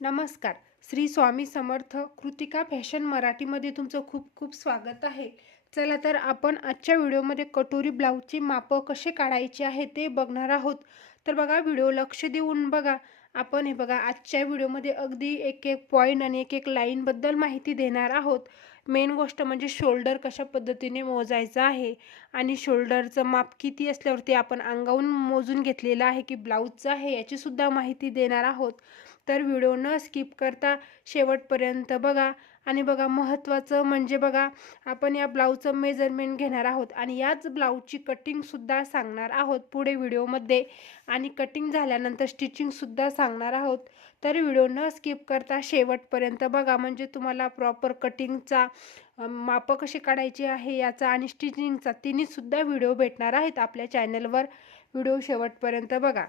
नमस्कार. श्री स्वामी समर्थ. कृतिका फॅशन मराठीमध्ये तुमचं खूप खूप स्वागत आहे. चला तर आपण आजच्या व्हिडिओमध्ये कटोरी ब्लाऊजची मापं कसे काढायची आहे ते बघणार आहोत. तर बघा, व्हिडिओ लक्ष देऊन बघा. आपण हे बघा, आजच्या व्हिडिओमध्ये अगदी एक एक पॉईंट आणि एक एक लाईनबद्दल माहिती देणार आहोत. मेन गोष्ट म्हणजे शोल्डर कशा पद्धतीने मोजायचं आहे आणि शोल्डरचं माप किती असल्यावरती आपण अंगावून मोजून घेतलेलं आहे की ब्लाऊजचं आहे याचीसुद्धा माहिती देणार आहोत. तर व्हिडिओ न स्किप करता शेवटपर्यंत बघा. आणि बघा, महत्त्वाचं म्हणजे बघा, आपण या ब्लाऊजचं मेजरमेंट घेणार आहोत आणि याच ब्लाऊजची कटिंगसुद्धा सांगणार आहोत पुढे व्हिडिओमध्ये. आणि कटिंग झाल्यानंतर स्टिचिंगसुद्धा सांगणार आहोत. तर व्हिडिओ न स्किप करता शेवटपर्यंत बघा, म्हणजे तुम्हाला प्रॉपर कटिंगचा मापं कशी काढायची आहे याचा आणि स्टिचिंगचा तिन्हीसुद्धा व्हिडिओ भेटणार आहेत आपल्या चॅनलवर. व्हिडिओ शेवटपर्यंत बघा.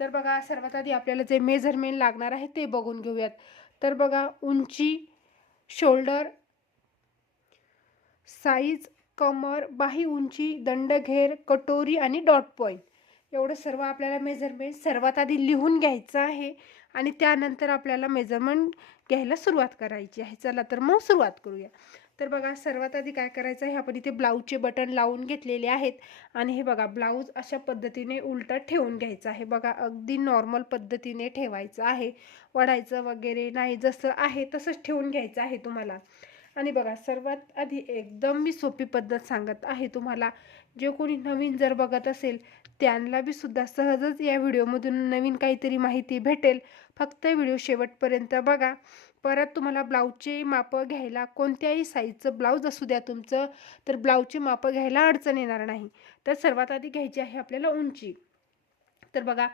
तर बघा, सर्वात आधी आपल्याला जे मेजरमेंट लागणार आहे ते बघून घेऊयात. तर बघा, उंची, शोल्डर साईज, कमर, बाही उंची, दंडघेर, कटोरी आणि डॉट पॉईंट एवढं सर्व आपल्याला मेजरमेंट सर्वात आधी लिहून घ्यायचं आहे आणि त्यानंतर आपल्याला मेजरमेंट घ्यायला सुरुवात करायची आहे. चला तर मग सुरुवात करूया. तर बघा, सर्वात आधी काय करायचं आहे, आपण इथे ब्लाऊजचे बटन लावून घेतलेले आहेत आणि हे बघा, ब्लाऊज अशा पद्धतीने उलटा ठेवून घ्यायचं आहे. बघा, अगदी नॉर्मल पद्धतीने ठेवायचं आहे, वढायचं वगैरे नाही, जसं आहे तसंच ठेवून घ्यायचं आहे तुम्हाला. आणि बघा, सर्वात आधी एकदम मी सोपी पद्धत सांगत आहे तुम्हाला. जे कोणी नवीन जर बघत असेल त्यांना बी सुद्धा सहजच या व्हिडिओमधून नवीन काहीतरी माहिती भेटेल. फक्त व्हिडिओ शेवटपर्यंत बघा. परत तुम्हाला ब्लाऊजचे मापं घ्यायला, कोणत्याही साईजचं ब्लाऊज असू द्या तुमचं, तर ब्लाऊजची मापं घ्यायला अडचण येणार नाही. तर सर्वात आधी घ्यायची आहे आपल्याला उंची. तर बघा,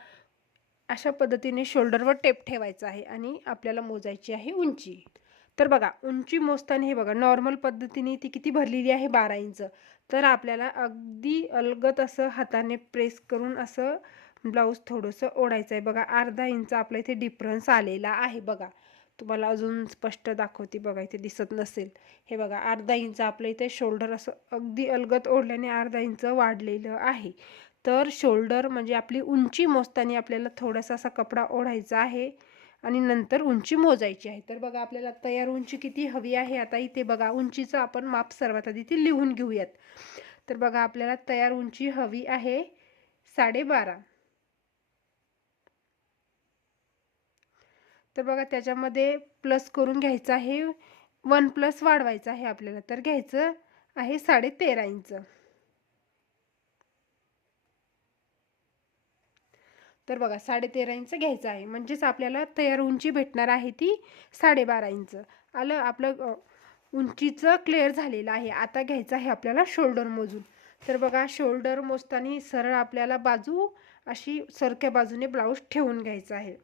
अशा पद्धतीने शोल्डरवर टेप ठेवायचा आहे आणि आपल्याला मोजायची आहे उंची. तर बघा, उंची मोजताना हे बघा, नॉर्मल पद्धतीने ती किती भरलेली आहे, 12 इंच. तर आपल्याला अगदी अलगद असं हाताने प्रेस करून असं ब्लाऊज थोडंसं ओढायचं आहे. बघा, अर्धा इंच आपल्या इथे डिफरन्स आलेला आहे. बघा, तुम्हाला अजून स्पष्ट दाखवते बघा, इथे दिसत नसेल. हे बघा, अर्धा इंच आपल्या इथे शोल्डर असं अगदी अलगद ओढल्याने अर्धा इंच वाढलेलं आहे. तर शोल्डर म्हणजे आपली उंची मोजताना आपल्याला थोडासा असा कपडा ओढायचा आहे आणि नंतर उंची मोजायची आहे. तर बघा, आपल्याला तयार उंची किती हवी आहे, आता इथे बघा, उंचीचं आपण माप सर्वात आधी ते लिहून घेऊयात. तर बघा, आपल्याला तयार उंची हवी आहे 12.5. तर बघा, त्याच्यामध्ये प्लस करून घ्यायचं आहे, 1 प्लस वाढवायचं आहे आपल्याला. तर घ्यायचं आहे 13.5 इंच. तर बघा, 13.5 इंच घ्यायचं आहे, म्हणजेच आपल्याला तयार उंची भेटणार आहे ती 12.5 इंच. आलं आपलं उंचीचं क्लिअर झालेलं आहे. आता घ्यायचं आहे आपल्याला शोल्डर मोजून. तर बघा, शोल्डर मोजताना सरळ आपल्याला बाजू अशी सरक्या बाजूने ब्लाऊज ठेवून घ्यायचा आहे.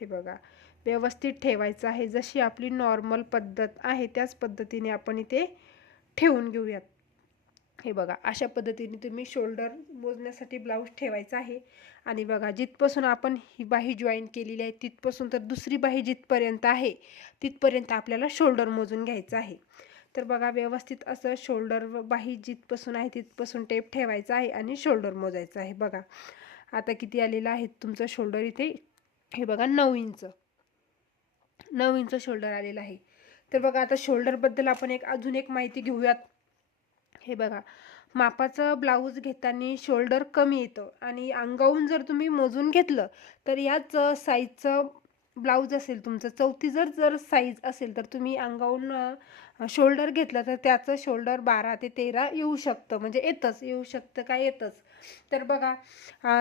हे बघा, व्यवस्थित ठेवायचं आहे. जशी आपली नॉर्मल पद्धत आहे त्याच पद्धतीने आपण इथे ठेवून घेऊयात. हे बघा, अशा पद्धतीने तुम्ही शोल्डर मोजण्यासाठी ब्लाऊज ठेवायचा आहे. आणि बघा, जिथपासून आपण ही बाही जॉईन केलेली आहे तिथपासून तर दुसरी बाही जिथपर्यंत आहे तिथपर्यंत आपल्याला शोल्डर मोजून घ्यायचं आहे. तर बघा, व्यवस्थित असं शोल्डर बाही जिथपासून आहे तिथपासून टेप ठेवायचा आहे आणि शोल्डर मोजायचं आहे. बघा, आता किती आलेलं आहे तुमचं शोल्डर इथे, हे बघा, 9 इंच. 9 इंच शोल्डर आलेलं आहे. तर बघा, आता शोल्डरबद्दल आपण अजून एक माहिती घेऊयात. हे बघा, मापाचं ब्लाऊज घेताना शोल्डर कमी येतं आणि अंगावून जर तुम्ही मोजून घेतलं तर याच साईजचं ब्लाऊज असेल तुमचं, 34 जर जर साईज असेल तर तुम्ही अंगावून शोल्डर घेतलं तर त्याचं शोल्डर 12 ते 13 येऊ शकतं, म्हणजे येऊ शकतं काय येतंच. तर बघा,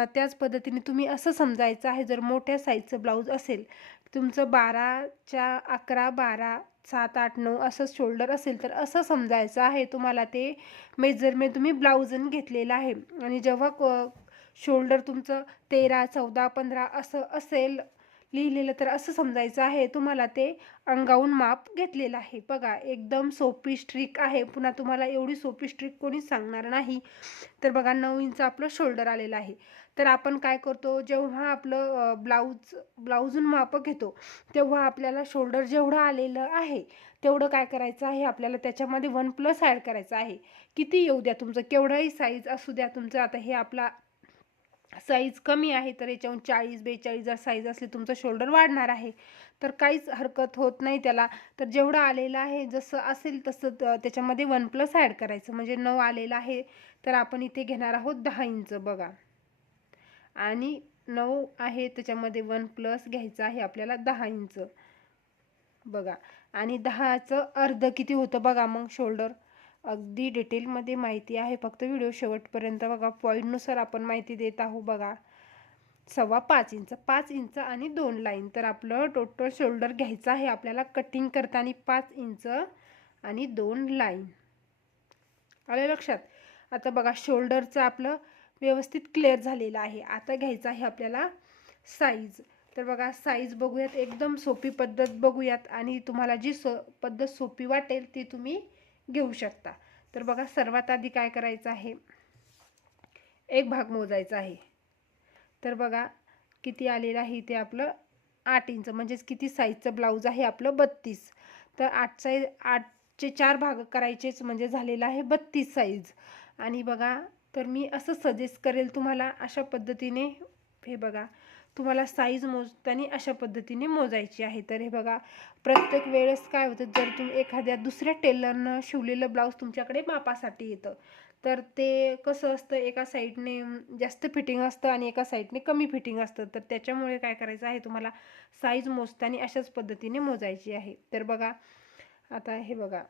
त्याच पद्धतीने तुम्ही असं समजायचं आहे, जर मोठ्या साईजचं ब्लाऊज असेल तुमचं, 12च्या 11, 12, 7, 8, 9 असं शोल्डर असेल तर असं समजायचं आहे तुम्हाला. ते मेजरमेंट तुम्ही ब्लाऊजन घेतलेलं आहे आणि जेव्हा शोल्डर तुमचं 13, 14, 15 असं असेल लिहिलेलं तर असं समजायचं आहे तुम्हाला ते अंगावून माप घेतलेलं आहे. बघा, एकदम सोपी ट्रिक आहे. पुन्हा तुम्हाला एवढी सोपी ट्रिक कोणीच सांगणार नाही. तर बघा, 9 इंच आपलं शोल्डर आलेलं आहे. तर आपण काय करतो, जेव्हा आपलं ब्लाऊजून माप घेतो तेव्हा आपल्याला शोल्डर जेवढं आलेलं आहे तेवढं काय करायचं आहे, आपल्याला त्याच्यामध्ये 1 प्लस ॲड करायचं आहे. किती येऊ द्या तुमचं, केवढाही साईज असू द्या तुमचं. आता हे आपला साईज कमी आहे तर याच्याहून 40-42 जर साईज असली तुमचं शोल्डर वाढणार आहे, तर काहीच हरकत होत नाही त्याला. तर जेवढं आलेलं आहे जसं असेल तसं त्याच्यामध्ये 1+ ॲड करायचं. म्हणजे 9 आलेलं आहे तर आपण इथे घेणार आहोत 10 इंच बघा. आणि 9 आहे त्याच्यामध्ये 1+ घ्यायचं आहे आपल्याला 10 इंच बघा. आणि 10चं अर्ध किती होतं बघा मग शोल्डर. अगदी डिटेलमध्ये माहिती आहे, फक्त व्हिडिओ शेवटपर्यंत बघा. पॉईंटनुसार आपण माहिती देत आहोत बघा. 5.25 इंच, 5 इंच आणि 2 लाईन. तर आपलं टोटल शोल्डर घ्यायचं आहे आपल्याला कटिंग करताना 5 इंच आणि 2 लाईन. आलं लक्षात. आता बघा शोल्डरचं आपलं व्यवस्थित क्लिअर झालेलं आहे. आता घ्यायचं आहे आपल्याला साईज. तर बघा साईज बघूयात, एकदम सोपी पद्धत बघूयात आणि तुम्हाला जी पद्धत सोपी वाटेल ती तुम्ही घेऊ शकता. तर बघा सर्वात आधी काय करायचं आहे, एक भाग मोजायचा आहे. तर बघा किती आलेलं आहे इथे आपलं 8 इंच. म्हणजेच किती साईजचं ब्लाऊज आहे आपलं 32. तर 8चे 4 भाग करायचेच म्हणजे झालेलं आहे 32 साईज. आणि बघा तर मी असं सजेस्ट करेल तुम्हाला अशा पद्धतीने, हे बघा तुम्हाला साईज मोजताना अशा पद्धतीने मोजायची आहे. तर हे बघा प्रत्येक वेळेस काय होतं, जर तुम्ही एखाद्या दुसऱ्या टेलरनं शिवलेलं ब्लाऊज तुमच्याकडे मापासाठी येतं तर ते कसं असतं, एका साईडने जास्त फिटिंग असतं आणि एका साईडने कमी फिटिंग असतं. तर त्याच्यामुळे काय करायचं आहे तुम्हाला साईज मोजताना अशाच पद्धतीने मोजायची आहे. तर बघा आता हे बघा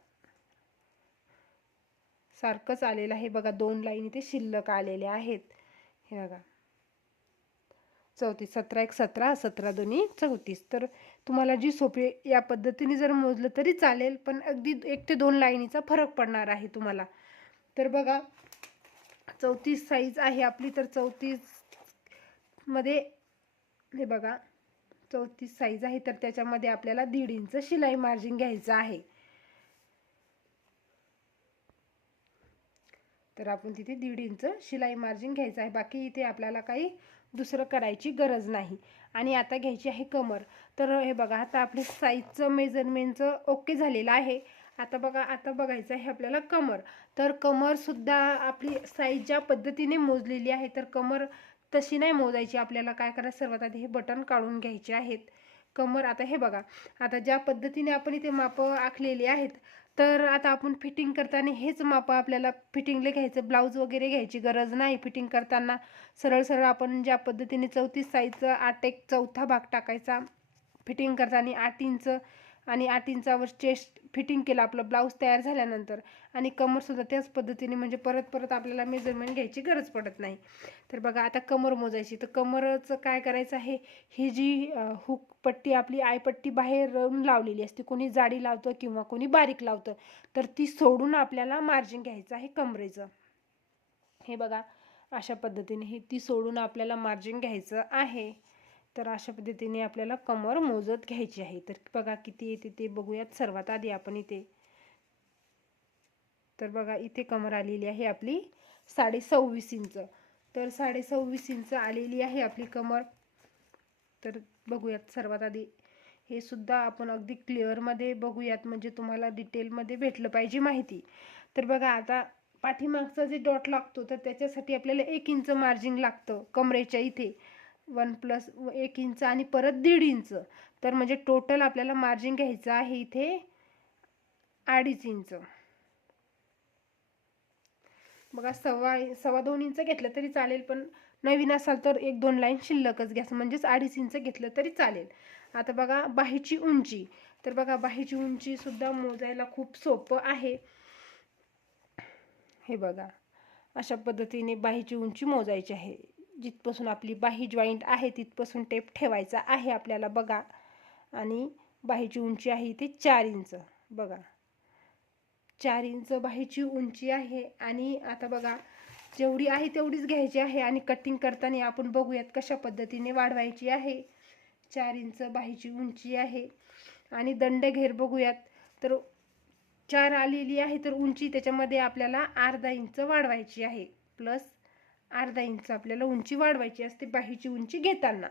सारखंच आलेलं आहे बघा. 2 लाईन इथे शिल्लक आलेल्या आहेत. हे बघा 34, 17 1 17, 17 2 34. तर तुम्हाला जी सोपी या पद्धतीने जर मोजलं तरी चालेल, पण अगदी 1 ते 2 लाईनीचा फरक पडणार आहे तुम्हाला. तर बघा 34 साईज आहे आपली. तर 34 मध्ये हे बघा 34 साईज आहे तर त्याच्यामध्ये आपल्याला 1.5 इंच शिलाई मार्जिन घ्यायचं आहे. तर आपण तिथे 1.5 इंच शिलाई मार्जिन घ्यायचं आहे. बाकी इथे आपल्याला काही दुसरं करायची गरज नाही. आणि आता घ्यायची आहे कमर. तर हे बघा आता आपले साईजचं मेजरमेंटचं ओके झालेलं आहे. आता बघा आता बघायचं आहे आपल्याला कमर. तर कमरसुद्धा आपली साईज ज्या पद्धतीने मोजलेली आहे तर कमर तशी नाही मोजायची. आपल्याला काय करायचं, सर्वात आधी हे बटन काढून घ्यायचे आहेत. कमर आता हे बघा आता ज्या पद्धतीने आपण इथे मापं आखलेली आहेत तर आता आपण फिटिंग करताना हेच मापं आपल्याला फिटिंगला घ्यायचं. ब्लाऊज वगैरे घ्यायची गरज नाही. फिटिंग करताना सरळ सरळ आपण ज्या पद्धतीने 34 साईजचं 8/4 भाग टाकायचा. फिटिंग करताना 8 इंच आणि 8 इंचावर चेस्ट फिटिंग केलं आपलं ब्लाऊज तयार झाल्यानंतर. आणि कमरसुद्धा त्याच पद्धतीने, म्हणजे परत परत आपल्याला मेजरमेंट घ्यायची गरज पडत नाही. तर बघा आता कमर मोजायची. तर कमरचं काय करायचं आहे, ही जी हुक पट्टी आपली आयपट्टी बाहेर लावलेली असते, कोणी जाडी लावतं किंवा कोणी बारीक लावतं, तर ती सोडून आपल्याला मार्जिन घ्यायचं आहे कमरेचं. हे बघा अशा पद्धतीने ही ती सोडून आपल्याला मार्जिन घ्यायचं आहे. तर अशा पद्धतीने आपल्याला कमर मोजत घ्यायची आहे. तर बघा किती येते ते बघूयात सर्वात आधी आपण इथे. तर बघा इथे कमर आलेली आहे आपली 26.5 इंच. तर 26.5 इंच आलेली आहे आपली कमर. तर बघूयात सर्वात आधी हे सुद्धा आपण अगदी क्लिअरमध्ये बघूयात, म्हणजे तुम्हाला डिटेलमध्ये भेटलं पाहिजे माहिती. तर बघा आता पाठीमागचा जे डॉट लागतो तर त्याच्यासाठी आपल्याला 1 इंच मार्जिन लागतं कमरेच्या इथे. 1 इंच आणि परत 1.5 इंच. तर म्हणजे टोटल आपल्याला मार्जिन घ्यायचं आहे इथे 2.5 इंच. बघा 2.25 इंच घेतलं तरी चालेल, पण नवीन असाल तर 1-2 लाईन शिल्लकच घ्या, म्हणजेच 2.5 इंच घेतलं तरी चालेल. आता बघा बाहीची उंची. तर बघा बाहीची उंची सुद्धा मोजायला खूप सोपं आहे. हे बघा अशा पद्धतीने बाहीची उंची मोजायची आहे. जिथपासून आपली बाही जॉईंट आहे तिथपासून टेप ठेवायचा आहे आपल्याला बघा. आणि बाहीची उंची आहे इथे 4 इंच. बघा 4 इंच बाहीची उंची आहे. आणि आता बघा जेवढी आहे तेवढीच घ्यायची आहे. आणि कटिंग करताना आपण बघूयात कशा पद्धतीने वाढवायची आहे. 4 इंच बाहीची उंची आहे. आणि दंडघेर बघूयात तर 4 आलेली आहे तर उंची त्याच्यामध्ये आपल्याला अर्धा इंच वाढवायची आहे. प्लस अर्धा इंच आपल्याला उंची वाढवायची असते बाहीची उंची घेताना.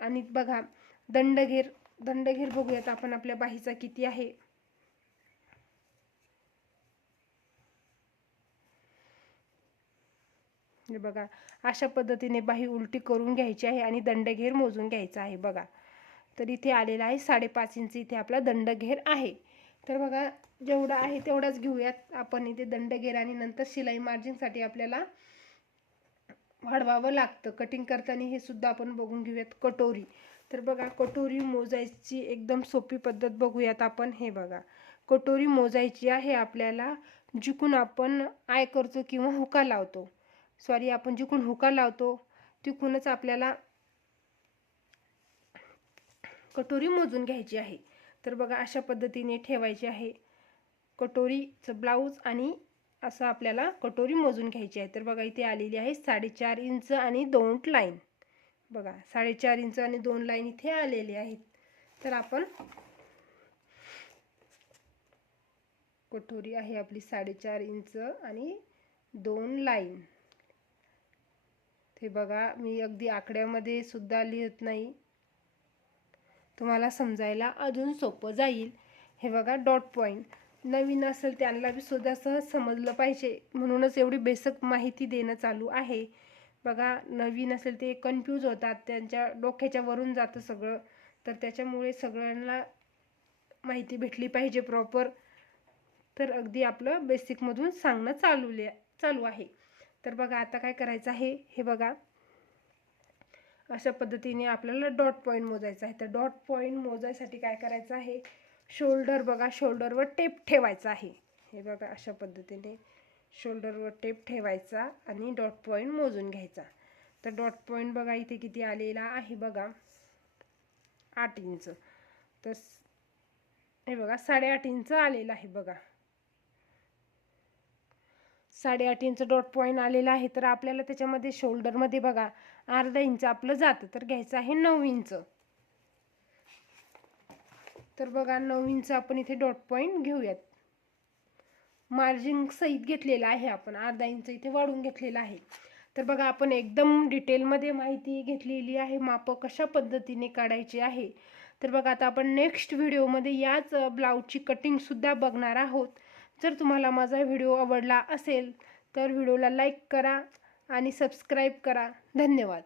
आणि बघा दंडघेर बघूयात आपण आपल्या बाहीचा किती आहे. हे बघा अशा पद्धतीने बाही उलटी करून घ्यायची आहे आणि दंडघेर मोजून घ्यायचा आहे बघा. तर इथे आलेला आहे 5.5 इंच इथे आपला दंडघेर आहे. तर बघा जेवढा आहे तेवढाच घेऊयात आपण इथे दंडघेर आणि नंतर शिलाई मार्जिनसाठी आपल्याला वाढवावं लागतं. कटिंग करताना हे सुद्धा आपण बघून घेऊयात. कटोरी, तर बघा कटोरी मोजायची एकदम सोपी पद्धत बघूयात आपण. हे बघा कटोरी मोजायची आहे आपल्याला जिकून आपण आय करतो किंवा हुका लावतो, आपण जिकून हुका लावतो तिकूनच आपल्याला कटोरी मोजून घ्यायची आहे. तर बघा अशा पद्धतीने ठेवायची आहे कटोरीचं ब्लाऊज आणि असं आपल्याला कटोरी मोजून घ्यायची आहे. तर बघा इथे आलेली आहे 4.5 इंच आणि 2 लाईन. बघा 4.5 इंच आणि 2 लाईन इथे आलेले आहेत. तर आपण कटोरी आहे आपली 4.5 इंच आणि 2 लाईन. ते बघा मी अगदी आकड्यामध्ये सुद्धा लिहित नाही, तुम्हाला समजायला अजून सोपं जाईल. हे बघा डॉट पॉईंट, नवीन असेल त्यांना बी सुद्धा सहज समजलं पाहिजे म्हणूनच एवढी बेसिक माहिती देणं चालू आहे. बघा नवीन असेल ते कन्फ्यूज होतात, त्यांच्या डोक्याच्या वरून जातं सगळं. तर त्याच्यामुळे सगळ्यांना माहिती भेटली पाहिजे प्रॉपर. तर अगदी आपलं बेसिकमधून सांगणं चालू आहे. तर बघा आता काय करायचं आहे, हे बघा अशा पद्धतीने आपल्याला डॉट पॉईंट मोजायचा आहे. तर डॉट पॉईंट मोजायसाठी काय करायचं आहे, शोल्डर बघा शोल्डरवर टेप ठेवायचा आहे. हे बघा अशा पद्धतीने शोल्डरवर टेप ठेवायचा आणि डॉट पॉईंट मोजून घ्यायचा. तर डॉट पॉईंट बघा इथे किती आलेला आहे बघा 8 इंच. तर हे बघा 8.5 इंच आलेला आहे बघा. 8.5 इंच डॉट पॉईंट आलेला आहे. तर आपल्याला त्याच्यामध्ये शोल्डरमध्ये बघा अर्धा इंच आपलं जातं, तर घ्यायचं आहे 9 इंच. तर बघा 9 इंच आपण इथे डॉट पॉईंट घेऊयात. मार्जिन सहित घेतलेला आहे आपण, अर्धा इंच इथे वाढून घेतलेला आहे. तर बघा आपण एकदम डिटेलमध्ये माहिती घेतलेली आहे, माप कशा पद्धतीने काढायची आहे. तर बघा आता आपण नेक्स्ट व्हिडिओमध्ये याच ब्लाऊजची कटिंगसुद्धा बघणार आहोत. जर तुम्हाला माझा व्हिडिओ आवडला असेल तर व्हिडिओला लाईक करा आणि सबस्क्राईब करा. धन्यवाद.